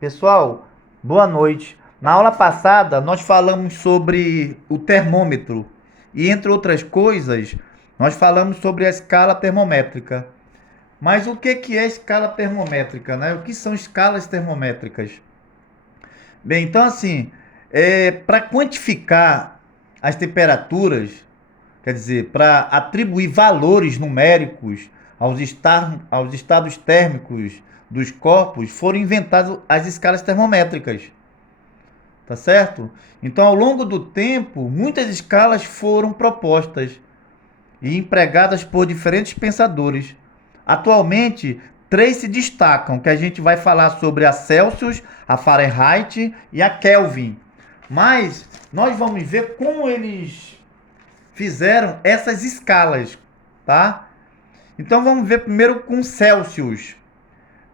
Pessoal, boa noite. Na aula passada, nós falamos sobre o termômetro e, entre outras coisas, nós falamos sobre a escala termométrica. Mas o que é escala termométrica, né? O que são escalas termométricas? Bem, então assim, para quantificar as temperaturas, quer dizer, para atribuir valores numéricos aos estados térmicos dos corpos, foram inventadas as escalas termométricas, tá certo? Então, ao longo do tempo, muitas escalas foram propostas e empregadas por diferentes pensadores. Atualmente, três se destacam, que a gente vai falar sobre a Celsius, a Fahrenheit e a Kelvin. Mas nós vamos ver como eles fizeram essas escalas, tá? Então vamos ver primeiro com Celsius.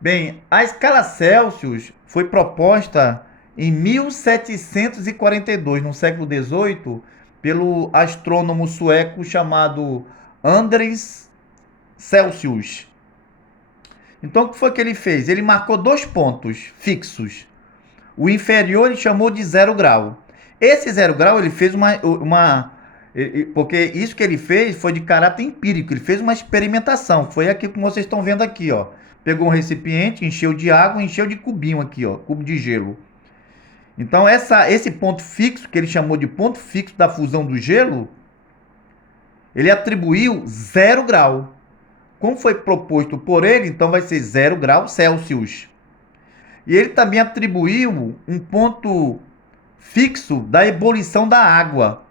Bem, a escala Celsius foi proposta em 1742, no século XVIII, pelo astrônomo sueco chamado Andres Celsius. Então, o que foi que ele fez? Ele marcou dois pontos fixos. O inferior ele chamou de 0 grau. Esse 0 grau ele fez porque isso que ele fez foi de caráter empírico. Ele fez uma experimentação. Foi aqui como vocês estão vendo aqui, ó. Pegou um recipiente, encheu de água, encheu de cubinho aqui, ó, cubo de gelo. Então esse ponto fixo que ele chamou de ponto fixo da fusão do gelo, ele atribuiu 0 grau. Como foi proposto por ele, então vai ser 0 graus Celsius. E ele também atribuiu um ponto fixo da ebulição da água,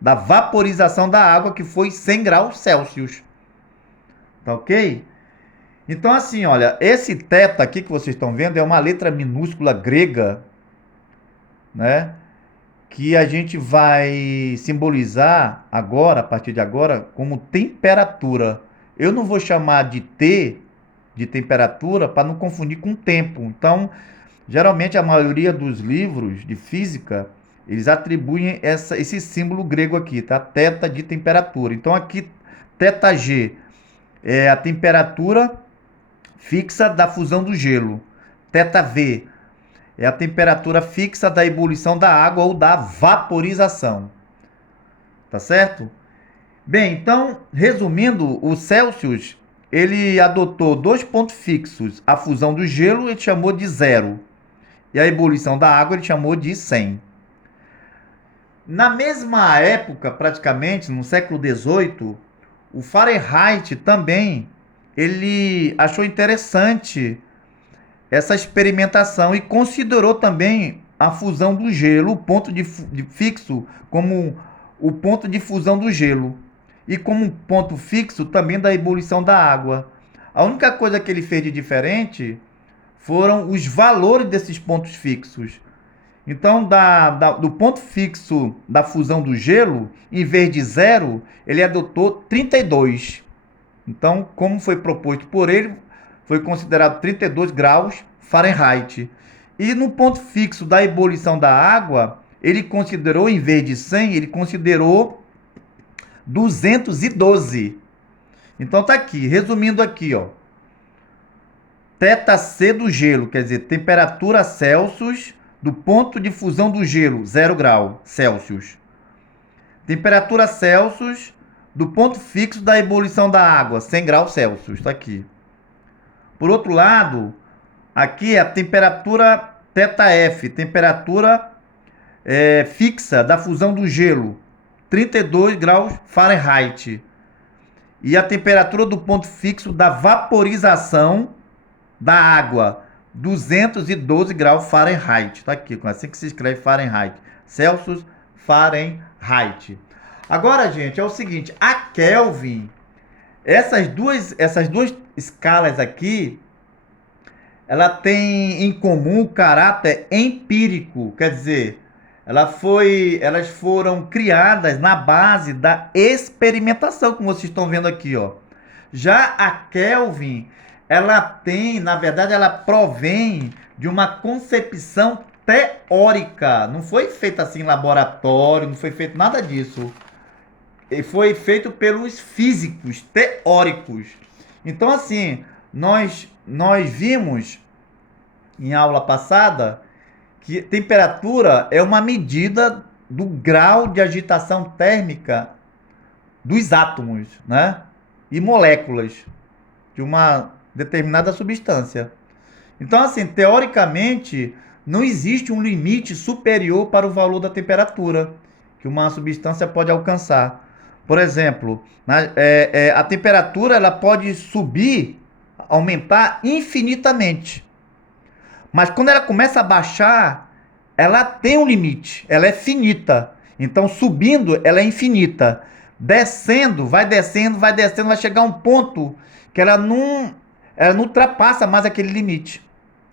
da vaporização da água, que foi 100 graus Celsius. Tá ok? Então, assim, olha, esse θ aqui que vocês estão vendo é uma letra minúscula grega, né? Que a gente vai simbolizar agora, a partir de agora, como temperatura. Eu não vou chamar de T de temperatura para não confundir com tempo. Então, geralmente a maioria dos livros de física, eles atribuem esse símbolo grego aqui, tá? Θ de temperatura. Então aqui, θg é a temperatura fixa da fusão do gelo. θv é a temperatura fixa da ebulição da água ou da vaporização. Tá certo? Bem, então, resumindo, o Celsius, ele adotou dois pontos fixos. A fusão do gelo ele chamou de 0. E a ebulição da água ele chamou de 100. Na mesma época, praticamente, no século XVIII, o Fahrenheit também ele achou interessante essa experimentação e considerou também a fusão do gelo, o ponto de fixo, como o ponto de fusão do gelo e como um ponto fixo também da ebulição da água. A única coisa que ele fez de diferente foram os valores desses pontos fixos. Então, do ponto fixo da fusão do gelo, em vez de 0, ele adotou 32. Então, como foi proposto por ele, foi considerado 32 graus Fahrenheit. E no ponto fixo da ebulição da água, ele considerou, em vez de 100, ele considerou 212. Então tá aqui, resumindo aqui, ó. θc do gelo, quer dizer, temperatura Celsius do ponto de fusão do gelo, 0 grau Celsius. Temperatura Celsius do ponto fixo da ebulição da água, 100 graus Celsius, está aqui. Por outro lado, aqui é a temperatura θf, temperatura fixa da fusão do gelo, 32 graus Fahrenheit. E a temperatura do ponto fixo da vaporização da água, 212 graus Fahrenheit. Está aqui, assim que se escreve Fahrenheit. Celsius, Fahrenheit. Agora, gente, é o seguinte, a Kelvin, essas duas escalas aqui, ela tem em comum o caráter empírico, quer dizer, elas foram criadas na base da experimentação, como vocês estão vendo aqui, ó. Já a Kelvin, ela tem, na verdade, ela provém de uma concepção teórica. Não foi feita assim em laboratório, não foi feito nada disso. E foi feito pelos físicos teóricos. Então, assim, nós vimos em aula passada que temperatura é uma medida do grau de agitação térmica dos átomos, né? E moléculas de uma determinada substância. Então, assim, teoricamente, não existe um limite superior para o valor da temperatura que uma substância pode alcançar. Por exemplo, a temperatura ela pode subir, aumentar infinitamente. Mas quando ela começa a baixar, ela tem um limite, ela é finita. Então, subindo, ela é infinita. Descendo, vai chegar a um ponto que ela não ultrapassa mais aquele limite.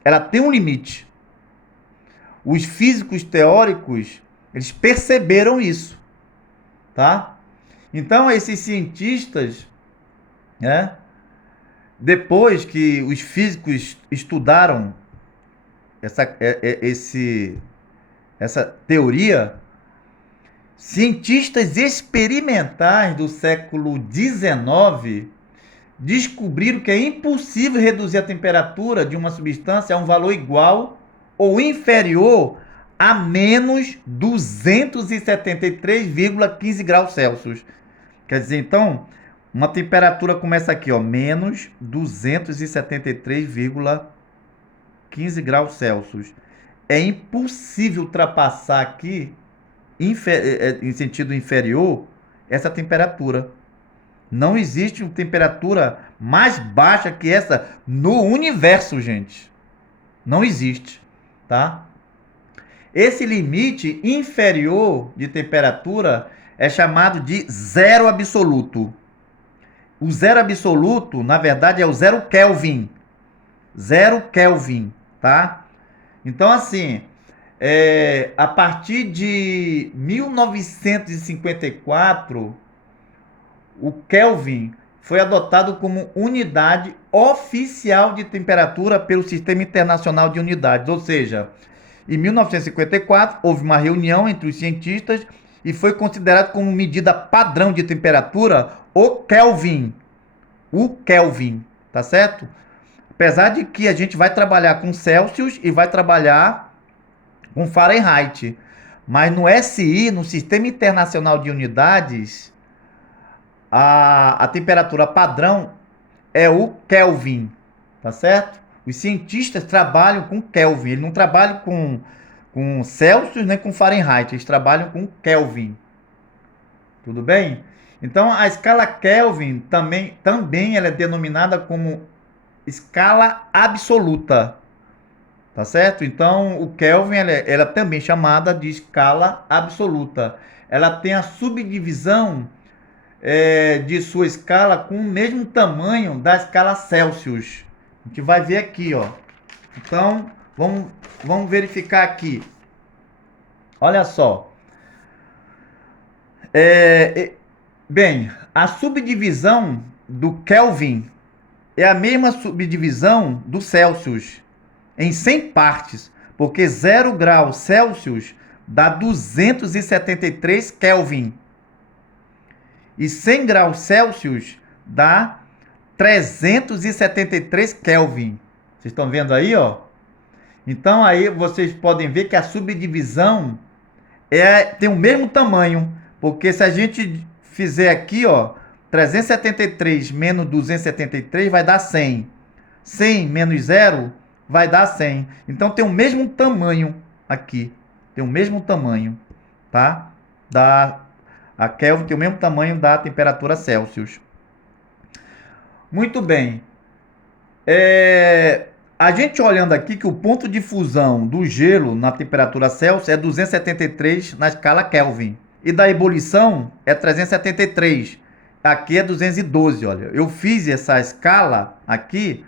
Ela tem um limite. Os físicos teóricos, eles perceberam isso, tá? Então, esses cientistas, né, depois que os físicos estudaram essa teoria, cientistas experimentais do século XIX descobriram que é impossível reduzir a temperatura de uma substância a um valor igual ou inferior a menos 273,15 graus Celsius. Quer dizer, então, uma temperatura começa aqui, ó, menos 273,15 graus Celsius. É impossível ultrapassar aqui, em sentido inferior, essa temperatura. Não existe uma temperatura mais baixa que essa no universo, gente. Não existe, tá? Esse limite inferior de temperatura é chamado de zero absoluto. O zero absoluto, na verdade, é o zero Kelvin. Zero Kelvin, tá? Então, assim, a partir de 1954, o Kelvin foi adotado como unidade oficial de temperatura pelo Sistema Internacional de Unidades. Ou seja, em 1954, houve uma reunião entre os cientistas e foi considerado como medida padrão de temperatura o Kelvin. O Kelvin, tá certo? Apesar de que a gente vai trabalhar com Celsius e vai trabalhar com Fahrenheit. Mas no SI, no Sistema Internacional de Unidades, a temperatura padrão é o Kelvin, tá certo? Os cientistas trabalham com Kelvin, eles não trabalham com Celsius nem com Fahrenheit, eles trabalham com Kelvin. Tudo bem? Então a escala Kelvin também ela é denominada como escala absoluta, tá certo? Então o Kelvin ela é também chamada de escala absoluta. Ela tem a subdivisão de sua escala com o mesmo tamanho da escala Celsius. A gente vai ver aqui, ó. Então, vamos verificar aqui. Olha só. Bem, a subdivisão do Kelvin é a mesma subdivisão do Celsius, em 100 partes, porque 0 graus Celsius dá 273 Kelvin. E 100 graus Celsius dá 373 Kelvin. Vocês estão vendo aí, ó? Então aí vocês podem ver que a subdivisão tem o mesmo tamanho, porque se a gente fizer aqui, ó, 373 menos 273 vai dar 100. 100 menos 0 vai dar 100. Então tem o mesmo tamanho aqui. Tem o mesmo tamanho, tá? A Kelvin tem o mesmo tamanho da temperatura Celsius. Muito bem. A gente olhando aqui que o ponto de fusão do gelo na temperatura Celsius é 273 na escala Kelvin. E da ebulição é 373. Aqui é 212, olha. Eu fiz essa escala aqui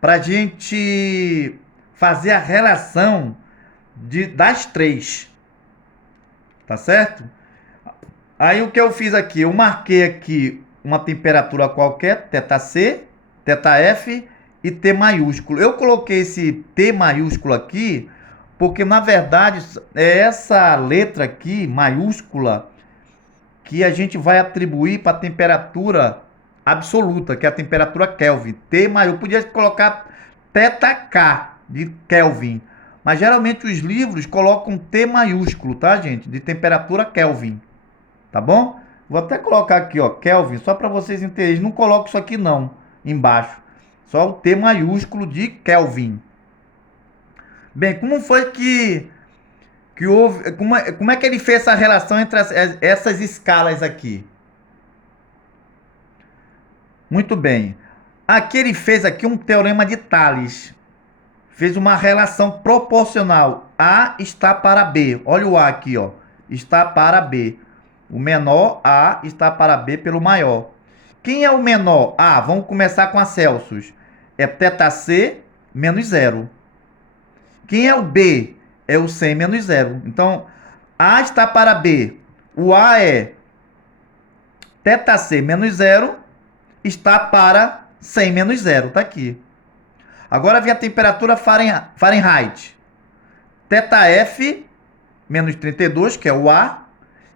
para a gente fazer a relação das três. Tá certo? Aí o que eu fiz aqui? Eu marquei aqui uma temperatura qualquer, θC, θF e T maiúsculo. Eu coloquei esse T maiúsculo aqui porque, na verdade, é essa letra aqui, maiúscula, que a gente vai atribuir para a temperatura absoluta, que é a temperatura Kelvin. T maiúsculo. Eu podia colocar θK, de Kelvin. Mas geralmente os livros colocam T maiúsculo, tá, gente? De temperatura Kelvin. Tá bom? Vou até colocar aqui, ó, Kelvin, só para vocês entenderem. Não coloco isso aqui não, embaixo. Só o T maiúsculo de Kelvin. Bem, como foi que houve, como é que ele fez essa relação entre essas escalas aqui? Muito bem. Aqui ele fez aqui um teorema de Thales. Fez uma relação proporcional. A está para B. Olha o A aqui, ó. Está para B. O menor A está para B pelo maior. Quem é o menor? A. Vamos começar com a Celsius. É θc menos zero. Quem é o B? É o 100 menos zero. Então, A está para B. O A é θc menos zero está para 100 menos zero. Está aqui. Agora vem a temperatura Fahrenheit. θf menos 32, que é o A,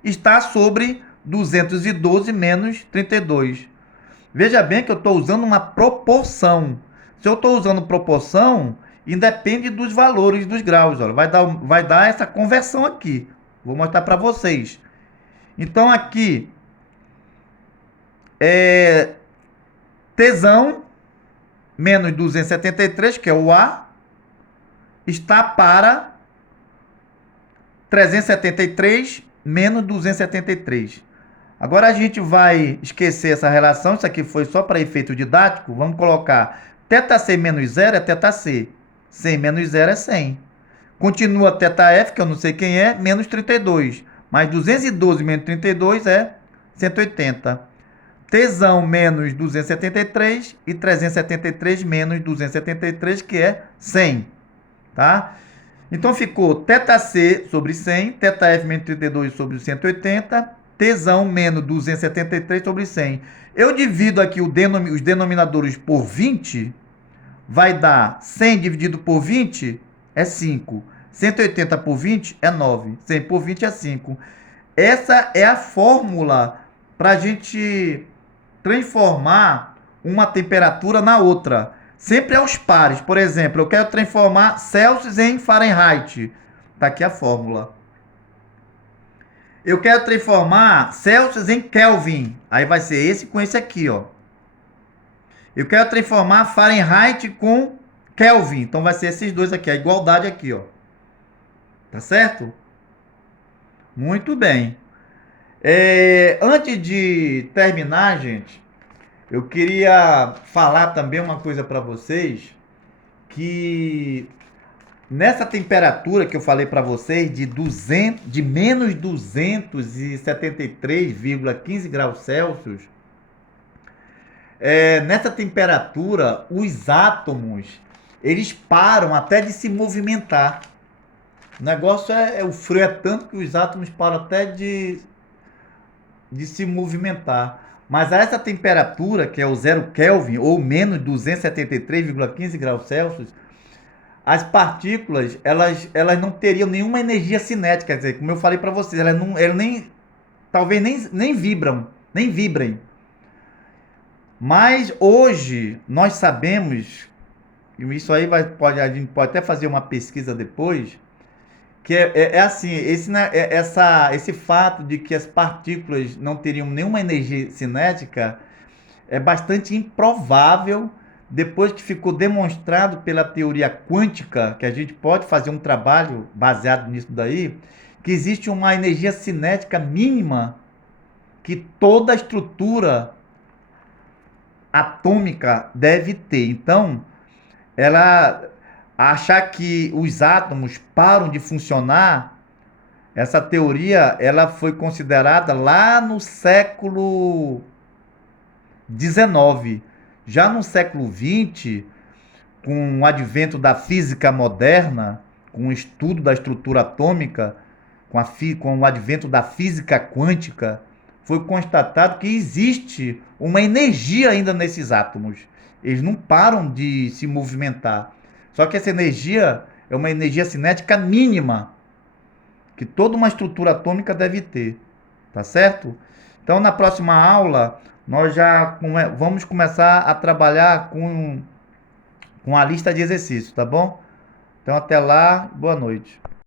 está sobre 212 menos 32. Veja bem que eu estou usando uma proporção. Se eu estou usando proporção, independe dos valores dos graus. Olha, vai dar essa conversão aqui. Vou mostrar para vocês. Então aqui é tesão menos 273, que é o A, está para 373 menos 273. Agora a gente vai esquecer essa relação, isso aqui foi só para efeito didático. Vamos colocar θc menos 0 é θc, 100 menos 0 é 100. Continua θf, que eu não sei quem é, menos 32. Mais 212 menos 32 é 180. Tesão menos 273 e 373 menos 273, que é 100. Tá? Então ficou θc sobre 100, θf menos 32 sobre 180, tesão menos 273 sobre 100. Eu divido aqui os denominadores por 20, vai dar 100 dividido por 20 é 5. 180 por 20 é 9. 100 por 20 é 5. Essa é a fórmula para a gente transformar uma temperatura na outra. Sempre aos pares. Por exemplo, eu quero transformar Celsius em Fahrenheit. Está aqui a fórmula. Eu quero transformar Celsius em Kelvin. Aí vai ser esse com esse aqui, ó. Eu quero transformar Fahrenheit com Kelvin. Então vai ser esses dois aqui, a igualdade aqui, ó. Tá certo? Muito bem. Antes de terminar, gente, eu queria falar também uma coisa para vocês, que nessa temperatura que eu falei para vocês de menos 273,15 graus Celsius, nessa temperatura os átomos eles param até de se movimentar. O negócio o frio é tanto que os átomos param até de se movimentar. Mas a essa temperatura, que é o 0 Kelvin, ou menos 273,15 graus Celsius, as partículas, elas não teriam nenhuma energia cinética. Quer dizer, como eu falei para vocês, elas talvez nem vibrem. Mas hoje, nós sabemos, e isso aí a gente pode até fazer uma pesquisa depois, que assim, esse fato de que as partículas não teriam nenhuma energia cinética é bastante improvável, depois que ficou demonstrado pela teoria quântica, que a gente pode fazer um trabalho baseado nisso daí, que existe uma energia cinética mínima que toda estrutura atômica deve ter. Então, achar que os átomos param de funcionar, essa teoria ela foi considerada lá no século XIX. Já no século XX, com o advento da física moderna, com o estudo da estrutura atômica, com o advento da física quântica, foi constatado que existe uma energia ainda nesses átomos. Eles não param de se movimentar. Só que essa energia é uma energia cinética mínima, que toda uma estrutura atômica deve ter. Tá certo? Então, na próxima aula, nós já vamos começar a trabalhar com a lista de exercícios, tá bom? Então até lá, boa noite.